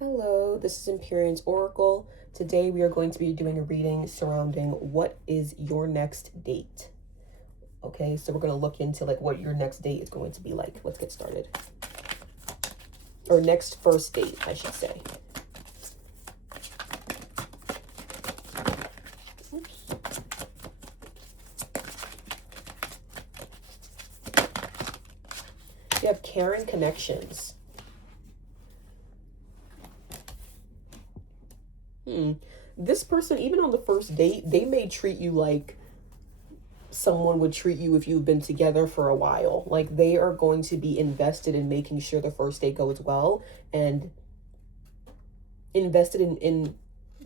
Hello, this is Empyrean's Oracle. Today we are going to be doing a reading surrounding what is your next date. Okay, so we're going to look into like what your next date is going to be like. Let's get started. Or next first date, I should say. Oops. You have caring connections. This person, even on the first date, they may treat you like someone would treat you if you've been together for a while. Like they are going to be invested in making sure the first date goes well and invested in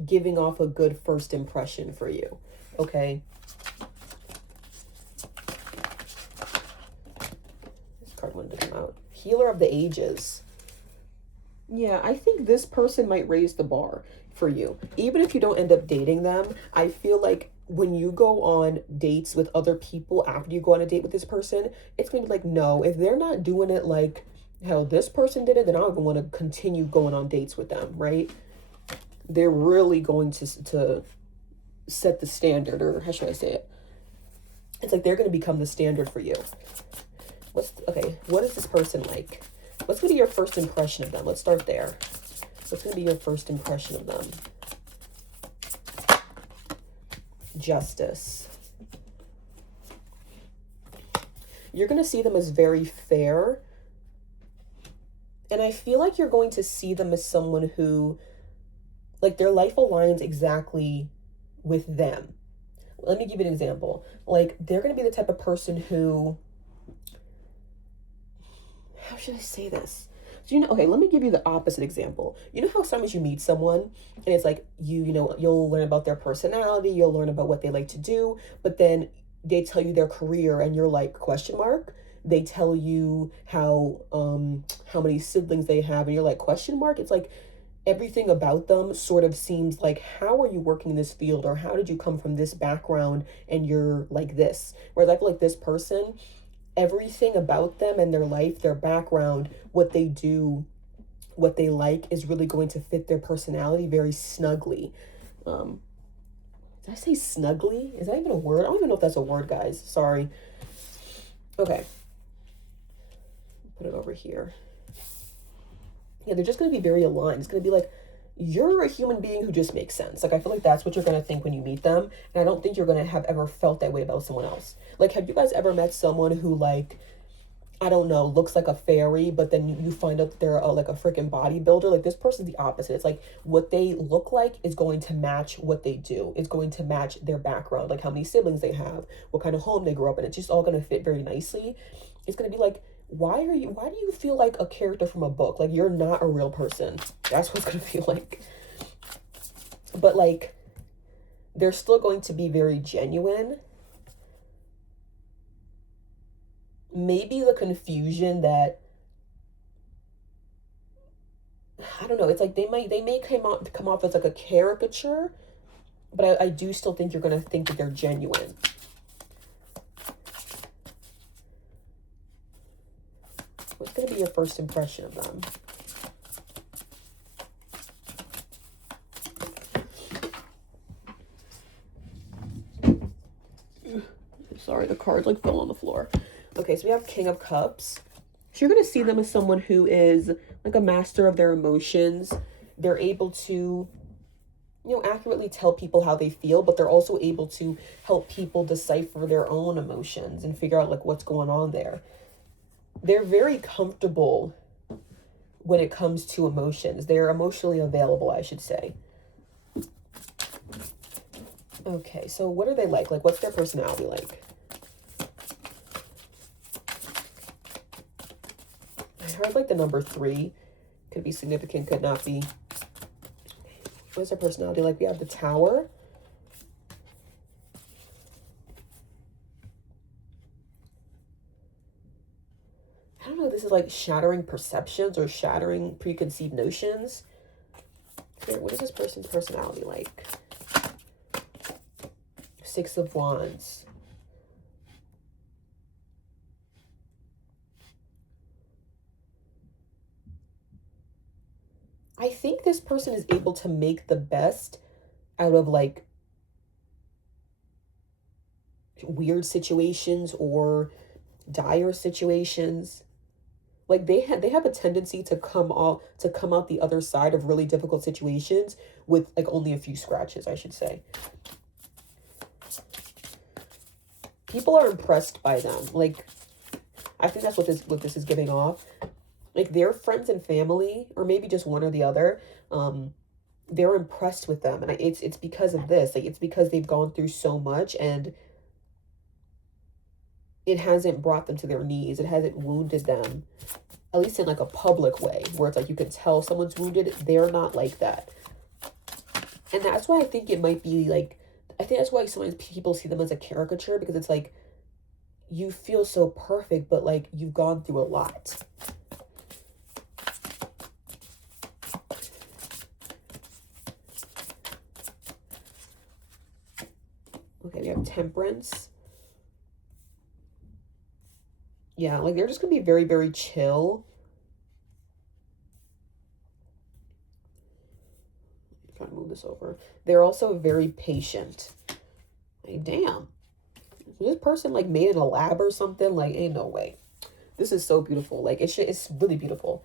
giving off a good first impression for you. Okay. This card wanted to come out. Healer of the Ages. Yeah, I think this person might raise the bar for you. Even if you don't end up dating them, I feel like when you go on dates with other people after you go on a date with this person, it's going to be like, no, if they're not doing it like how this person did it, then I don't even want to continue going on dates with them, right? They're really going to set the standard, or how should I say it? It's like they're going to become the standard for you. Okay, what is this person like? What's going to be your first impression of them? Let's start there. What's going to be your first impression of them? Justice. You're going to see them as very fair. And I feel like you're going to see them as someone who, like, their life aligns exactly with them. Let me give you an example. Like, they're going to be the type of person who, how should I say this? So, okay, let me give you the opposite example. You know how sometimes you meet someone and it's like, you'll learn about their personality, you'll learn about what they like to do, but then they tell you their career and you're like, question mark? They tell you how many siblings they have and you're like, question mark? It's like everything about them sort of seems like, how are you working in this field? Or how did you come from this background and you're like this? Whereas I feel like this person, everything about them and their life, their background, what they do, what they like is really going to fit their personality very snugly. Did I say snugly? Is that even a word? I don't even know if that's a word, guys. Sorry. Okay. Put it over here. Yeah, they're just going to be very aligned. It's going to be like, you're a human being who just makes sense. Like, I feel like that's what you're going to think when you meet them. And I don't think you're going to have ever felt that way about someone else. Like, have you guys ever met someone who, like, I don't know, looks like a fairy, but then you find out that they're like a freaking bodybuilder? Like, this person's the opposite. It's like what they look like is going to match what they do. It's going to match their background, like how many siblings they have, what kind of home they grew up in. It's just all going to fit very nicely. It's going to be like, why do you feel like a character from a book? Like, you're not a real person. That's what it's going to feel like. But like, they're still going to be very genuine. Maybe the confusion that, I don't know, it's like they may come off as like a caricature, but I do still think you're going to think that they're genuine. What's going to be your first impression of them? Sorry, the cards like fell on the floor. Okay, so we have King of Cups. So you're going to see them as someone who is like a master of their emotions. They're able to, accurately tell people how they feel, but they're also able to help people decipher their own emotions and figure out like what's going on there. They're very comfortable when it comes to emotions. They're emotionally available, I should say. Okay, so what are they like? Like, what's their personality like? I heard like the number 3 could be significant, could not be. What's their personality like? We have the Tower. I don't know, this is like shattering perceptions or shattering preconceived notions. Here, what is this person's personality like? 6 of Wands. I think this person is able to make the best out of like weird situations or dire situations. Like they have a tendency to come out the other side of really difficult situations with like only a few scratches, I should say. People are impressed by them. Like, I think that's what this is giving off. Like, their friends and family, or maybe just one or the other, they're impressed with them, and it's because of this. Like, it's because they've gone through so much, and it hasn't brought them to their knees. It hasn't wounded them, at least in like a public way, where it's like you can tell someone's wounded. They're not like that, and that's why I think it might be like. I think that's why sometimes people see them as a caricature, because it's like you feel so perfect, but like you've gone through a lot. Okay, we have Temperance. Yeah, like they're just gonna be very, very chill. Trying to move this over. They're also very patient. Like, damn. This person like made in a lab or something. Like, ain't no way. This is so beautiful. Like, it's really beautiful.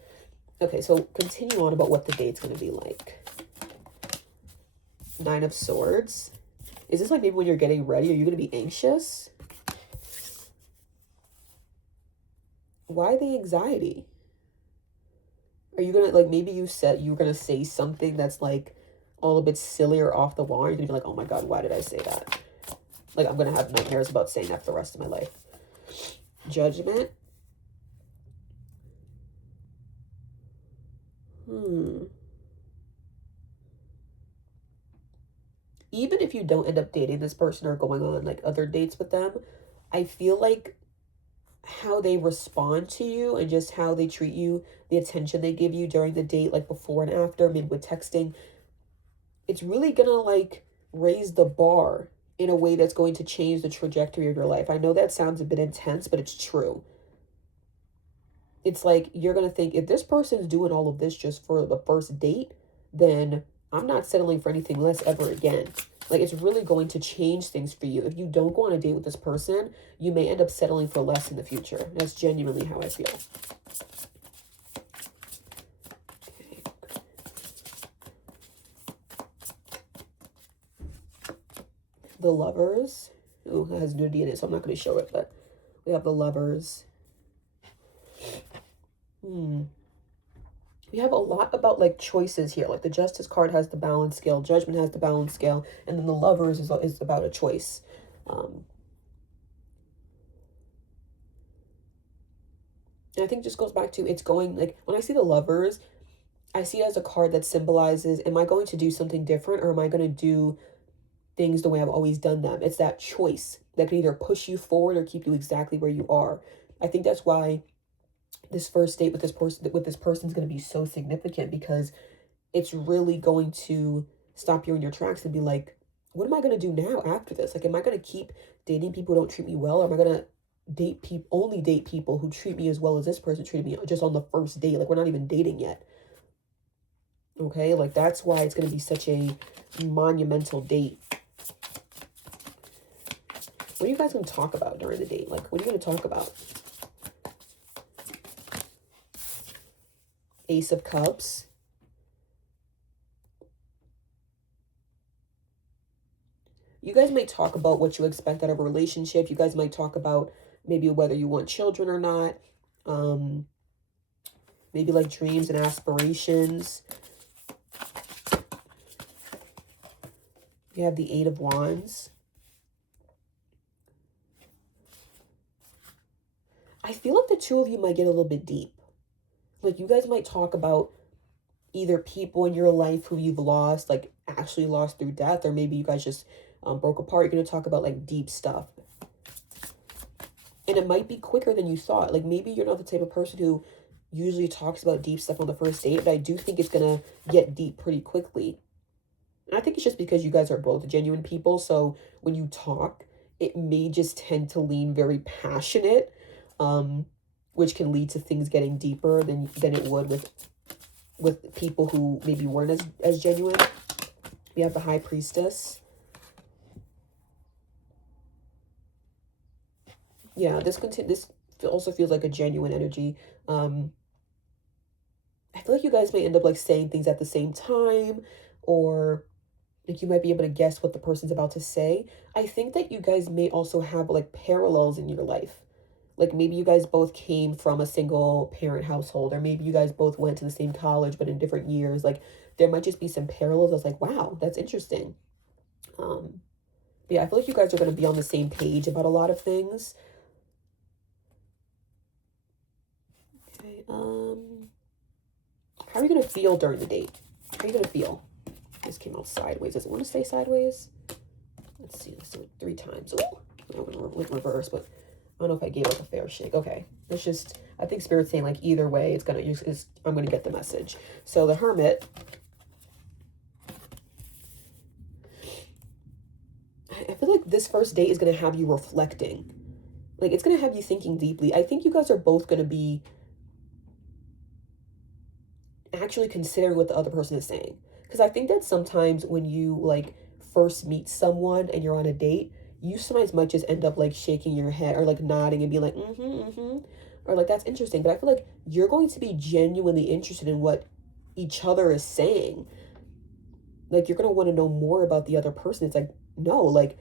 Okay, so continue on about what the date's gonna be like. Nine of Swords. Is this like maybe when you're getting ready? Are you gonna be anxious? Why the anxiety? Are you gonna like maybe you said you were gonna say something that's like all a bit silly or off the wall? You're gonna be like, oh my god, why did I say that? Like, I'm gonna have nightmares about saying that for the rest of my life. Judgment. Even if you don't end up dating this person or going on like other dates with them, I feel like how they respond to you and just how they treat you, the attention they give you during the date, like before and after, maybe with texting, it's really gonna like raise the bar in a way that's going to change the trajectory of your life. I know that sounds a bit intense, but it's true. It's like you're gonna think, if this person's doing all of this just for the first date, then I'm not settling for anything less ever again. Like, it's really going to change things for you. If you don't go on a date with this person, you may end up settling for less in the future. That's genuinely how I feel. Okay. The Lovers. Oh, it has nudity in it, so I'm not going to show it, but we have the Lovers. We have a lot about like choices here. Like, the Justice card has the balance scale, Judgment has the balance scale, and then the Lovers is about a choice. And I think it just goes back to, it's going like, when I see the Lovers, I see it as a card that symbolizes, am I going to do something different, or am I going to do things the way I've always done them? It's that choice that can either push you forward or keep you exactly where you are. I think that's why this first date with this person is going to be so significant, because it's really going to stop you in your tracks and be like, what am I going to do now after this? Like, am I going to keep dating people who don't treat me well? Or am I going to only date people who treat me as well as this person treated me just on the first date? Like, we're not even dating yet. Okay, like, that's why it's going to be such a monumental date. What are you guys going to talk about during the date? Like, what are you going to talk about? Ace of Cups. You guys might talk about what you expect out of a relationship. You guys might talk about maybe whether you want children or not. Maybe like dreams and aspirations. You have the Eight of Wands. I feel like the two of you might get a little bit deep. Like, you guys might talk about either people in your life who you've lost, like actually lost through death, or maybe you guys just broke apart. You're going to talk about like deep stuff. And it might be quicker than you thought. Like, maybe you're not the type of person who usually talks about deep stuff on the first date, but I do think it's going to get deep pretty quickly. And I think it's just because you guys are both genuine people. So when you talk, it may just tend to lean very passionate, which can lead to things getting deeper than it would with with people who maybe weren't as genuine. We have the High Priestess. Yeah, this also feels like a genuine energy. I feel like you guys may end up like saying things at the same time, or like you might be able to guess what the person's about to say. I think that you guys may also have like parallels in your life. Like maybe you guys both came from a single parent household, or maybe you guys both went to the same college but in different years. Like there might just be some parallels. I was like, wow, that's interesting. Yeah, I feel like you guys are going to be on the same page about a lot of things. Okay, how are you going to feel during the date? How are you going to feel? This came out sideways. Does it want to stay sideways? Let's see. Let's do it 3 times. Oh, I'm going to reverse, but I don't know if I gave it a fair shake. Okay. It's just, I think Spirit's saying like either way, I'm going to get the message. So the Hermit, I feel like this first date is going to have you reflecting. Like it's going to have you thinking deeply. I think you guys are both going to be actually considering what the other person is saying. Because I think that sometimes when you like first meet someone and you're on a date, you sometimes might just end up like shaking your head or like nodding and being like, or like, that's interesting. But I feel like you're going to be genuinely interested in what each other is saying. Like you're going to want to know more about the other person. It's like, no, like,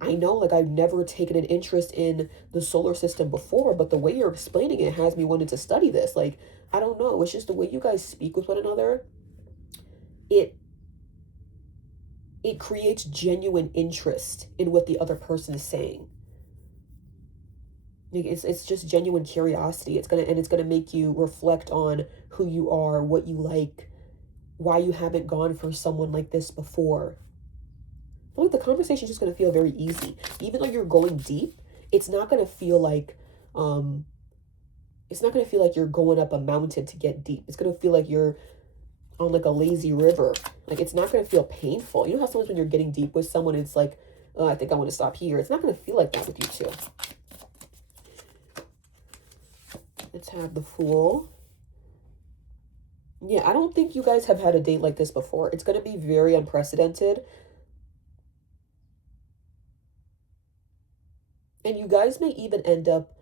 I know, like, I've never taken an interest in the solar system before, but the way you're explaining it has me wanting to study this. Like, I don't know. It's just the way you guys speak with one another. It creates genuine interest in what the other person is saying. Like, it's just genuine curiosity. It's gonna make you reflect on who you are, what you like, why you haven't gone for someone like this before. I feel like the conversation is just gonna feel very easy. Even though you're going deep, it's not gonna feel like you're going up a mountain to get deep. It's gonna feel like you're on like a lazy river. Like it's not gonna feel painful. You know how sometimes when you're getting deep with someone, it's like, oh, I think I want to stop here. It's not gonna feel like that with you two. Let's have the Fool. Yeah, I don't think you guys have had a date like this before. It's gonna be very unprecedented. And you guys may even end up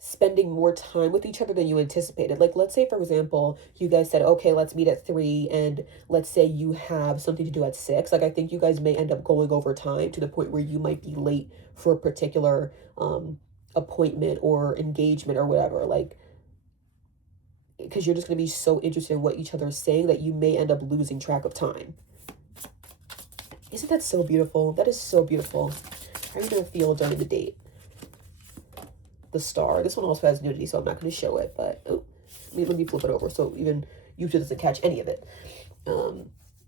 spending more time with each other than you anticipated. Like, let's say, for example, you guys said, okay, let's meet at 3, and let's say you have something to do at 6. Like, I think you guys may end up going over time to the point where you might be late for a particular appointment or engagement or whatever. Like, because you're just going to be so interested in what each other is saying that you may end up losing track of time. Isn't that so beautiful? That is so beautiful. How are you going to feel during the date? The Star. This one also has nudity, so I'm not going to show it, but let me flip it over so even YouTube doesn't catch any of it.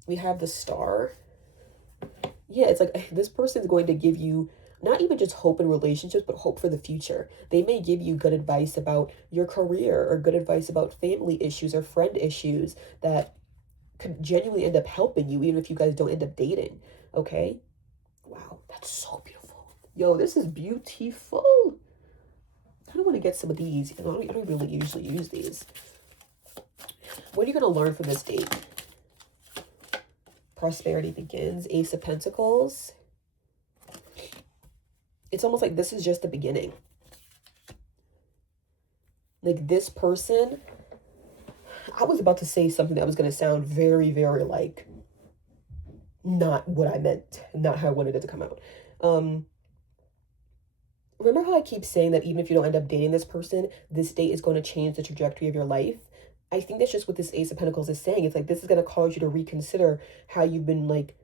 We have the Star. Yeah, it's like this person's going to give you not even just hope in relationships, but hope for the future. They may give you good advice about your career or good advice about family issues or friend issues that could genuinely end up helping you, even if you guys don't end up dating. Okay? Wow, that's so beautiful. Yo, this is beautiful. I kind of want to get some of these. I don't really usually use these. What are you going to learn from this date? Prosperity begins. Ace of Pentacles. It's almost like this is just the beginning. Like this person, I was about to say something that was going to sound very, very like not what I meant, not how I wanted it to come out. Remember how I keep saying that even if you don't end up dating this person, this date is going to change the trajectory of your life? I think that's just what this Ace of Pentacles is saying. It's like this is going to cause you to reconsider how you've been like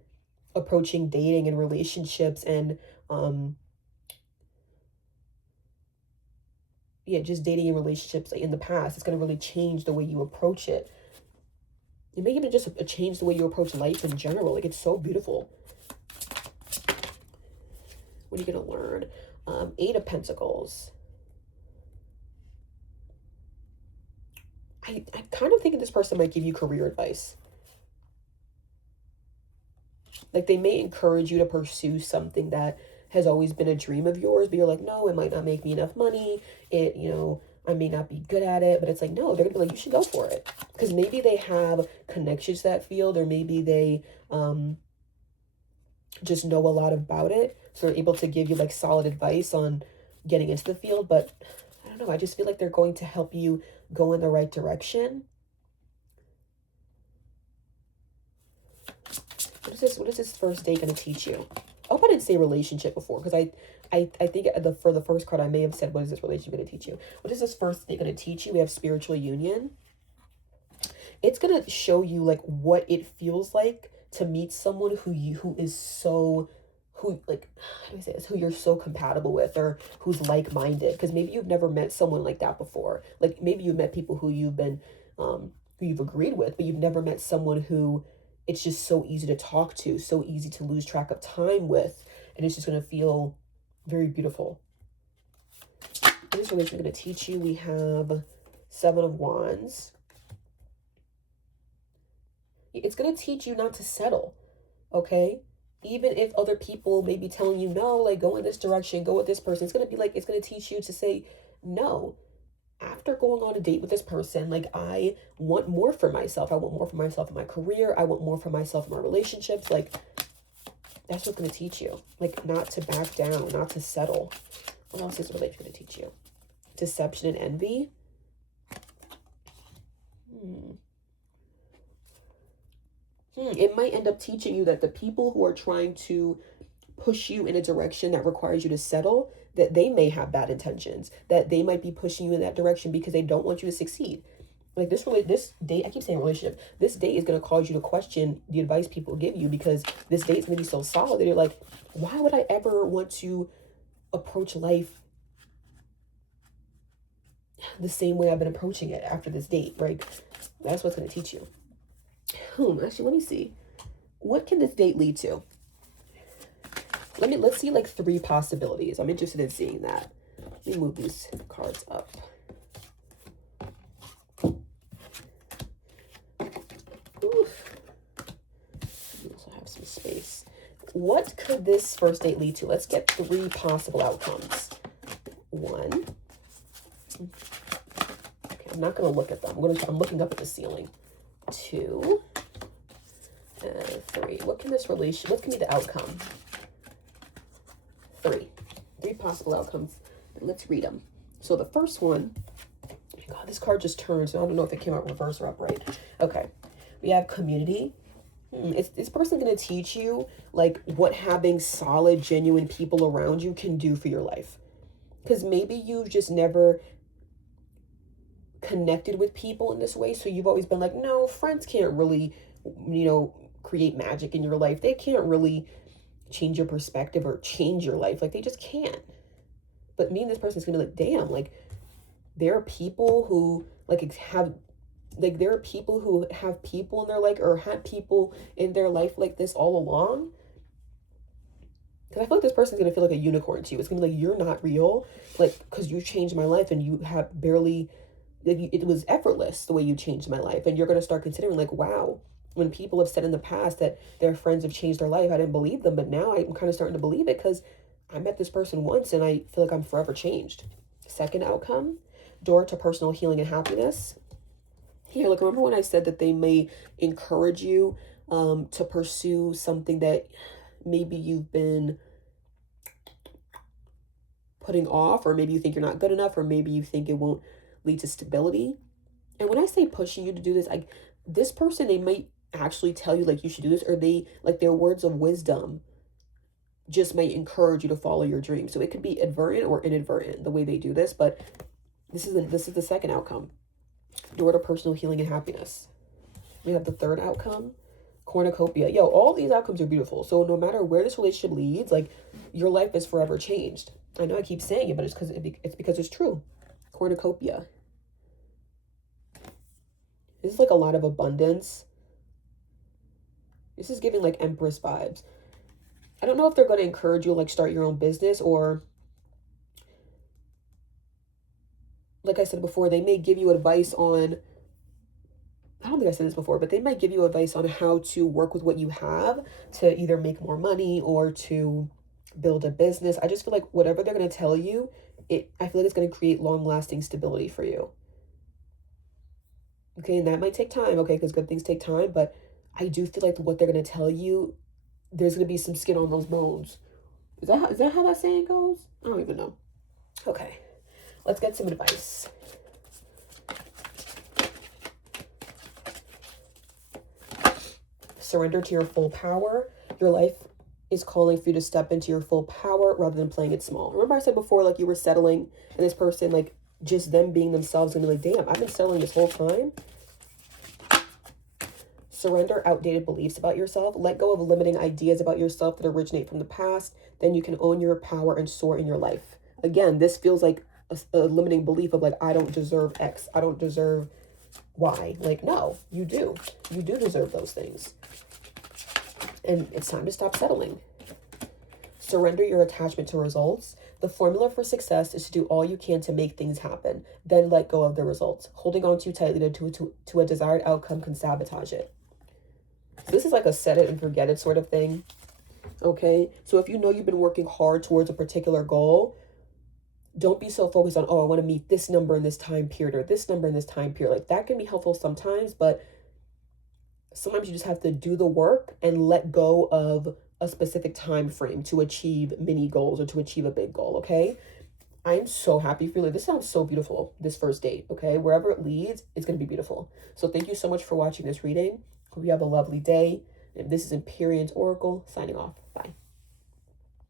approaching dating and relationships and just dating and relationships like in the past. It's going to really change the way you approach it. It may even just change the way you approach life in general. Like it's so beautiful. What are you going to learn? 8 of Pentacles. I'm kind of thinking this person might give you career advice. Like they may encourage you to pursue something that has always been a dream of yours, but you're like, no, it might not make me enough money. It, I may not be good at it, but it's like, no, they're gonna be like, you should go for it. Because maybe they have connections to that field, or maybe they just know a lot about it. So they're able to give you like solid advice on getting into the field. But I don't know, I just feel like they're going to help you go in the right direction. What is this first date going to teach you? I hope I didn't say relationship before, because I think for the first card I may have said, what is this relationship going to teach you? What is this first date going to teach you? We have spiritual union. It's going to show you like what it feels like to meet someone who is so, who like, how do I say this? Who you're so compatible with, or who's like-minded. Because maybe you've never met someone like that before. Like maybe you've met people who you've been, who you've agreed with, but you've never met someone who it's just so easy to talk to, so easy to lose track of time with, and it's just going to feel very beautiful. What is relationship going to teach you? We have 7 of Wands. It's going to teach you not to settle, okay? Even if other people may be telling you, no, like go in this direction, go with this person, it's going to be like, it's going to teach you to say no. After going on a date with this person, like I want more for myself. I want more for myself in my career. I want more for myself in my relationships. Like that's what's going to teach you. Like not to back down, not to settle. What else is relationship going to teach you? Deception and envy. It might end up teaching you that the people who are trying to push you in a direction that requires you to settle, that they may have bad intentions, that they might be pushing you in that direction because they don't want you to succeed. Like this date, I keep saying relationship, this date is going to cause you to question the advice people give you, because this date's going to be so solid that you're like, why would I ever want to approach life the same way I've been approaching it after this date, right? That's what's going to teach you. Actually, let me see. What can this date lead to? Let's see like 3 possibilities. I'm interested in seeing that. Let me move these cards up. Oof. We also have some space. What could this first date lead to? Let's get 3 possible outcomes. 1. Okay, I'm not going to look at them. I'm looking up at the ceiling. 2. And 3. What can be the outcome? 3 possible outcomes. Let's read them. So the first one, God, this card just turned, so I don't know if it came out reverse or upright. Okay, we have community. Is this person going to teach you like what having solid, genuine people around you can do for your life? Because maybe you've just never connected with people in this way, so you've always been like, no, friends can't really, create magic in your life. They can't really change your perspective or change your life. Like they just can't. But me and this person is gonna be like, damn, like there are people who there are people who have people in their life, or had people in their life like this all along. Because I feel like this person's gonna feel like a unicorn to you. It's gonna be like, you're not real, like, because you changed my life, and you have barely, like, it was effortless the way you changed my life. And you're gonna start considering like, wow, when people have said in the past that their friends have changed their life, I didn't believe them, but now I'm kind of starting to believe it, because I met this person once and I feel like I'm forever changed. Second outcome, door to personal healing and happiness. Here, like, remember when I said that they may encourage you to pursue something that maybe you've been putting off, or maybe you think you're not good enough, or maybe you think it won't lead to stability. And when I say pushing you to do this, this person, they might actually tell you like you should do this, or they like their words of wisdom just might encourage you to follow your dreams. So it could be advertent or inadvertent the way they do this, but this is the second outcome, door to personal healing and happiness. We have the third outcome, cornucopia. Yo, all these outcomes are beautiful. So no matter where this relationship leads, like your life is forever changed. I know I keep saying it, but it's because it's true. Cornucopia. This is like a lot of abundance. This is giving like Empress vibes. I don't know if they're going to encourage you like start your own business, or like I said before, they may give you advice on, I don't think I said this before, but they might give you advice on how to work with what you have to either make more money or to build a business. I just feel like whatever they're going to tell you, I feel like it's going to create long-lasting stability for you. Okay, and that might take time, okay, because good things take time, but I do feel like what they're going to tell you, there's going to be some skin on those bones. Is that how that saying goes? I don't even know. Okay, let's get some advice. Surrender to your full power. Your life is calling for you to step into your full power rather than playing it small. Remember I said before, like, you were settling, and this person, like, just them being themselves and be like, damn, I've been settling this whole time. Surrender outdated beliefs about yourself. Let go of limiting ideas about yourself that originate from the past. Then you can own your power and soar in your life. Again, this feels like a limiting belief of, like, I don't deserve X. I don't deserve Y. Like, no, you do. You do deserve those things. And it's time to stop settling. Surrender your attachment to results. The formula for success is to do all you can to make things happen. Then let go of the results. Holding on too tightly to a desired outcome can sabotage it. So this is like a set it and forget it sort of thing. Okay? So if you know you've been working hard towards a particular goal, don't be so focused on, oh, I want to meet this number in this time period or this number in this time period. Like, that can be helpful sometimes, but sometimes you just have to do the work and let go of a specific time frame to achieve mini goals or to achieve a big goal, okay? I'm so happy for you. Like, this sounds so beautiful, this first date, okay? Wherever it leads, it's going to be beautiful. So thank you so much for watching this reading. Hope you have a lovely day. And this is Empyrean's Oracle, signing off. Bye.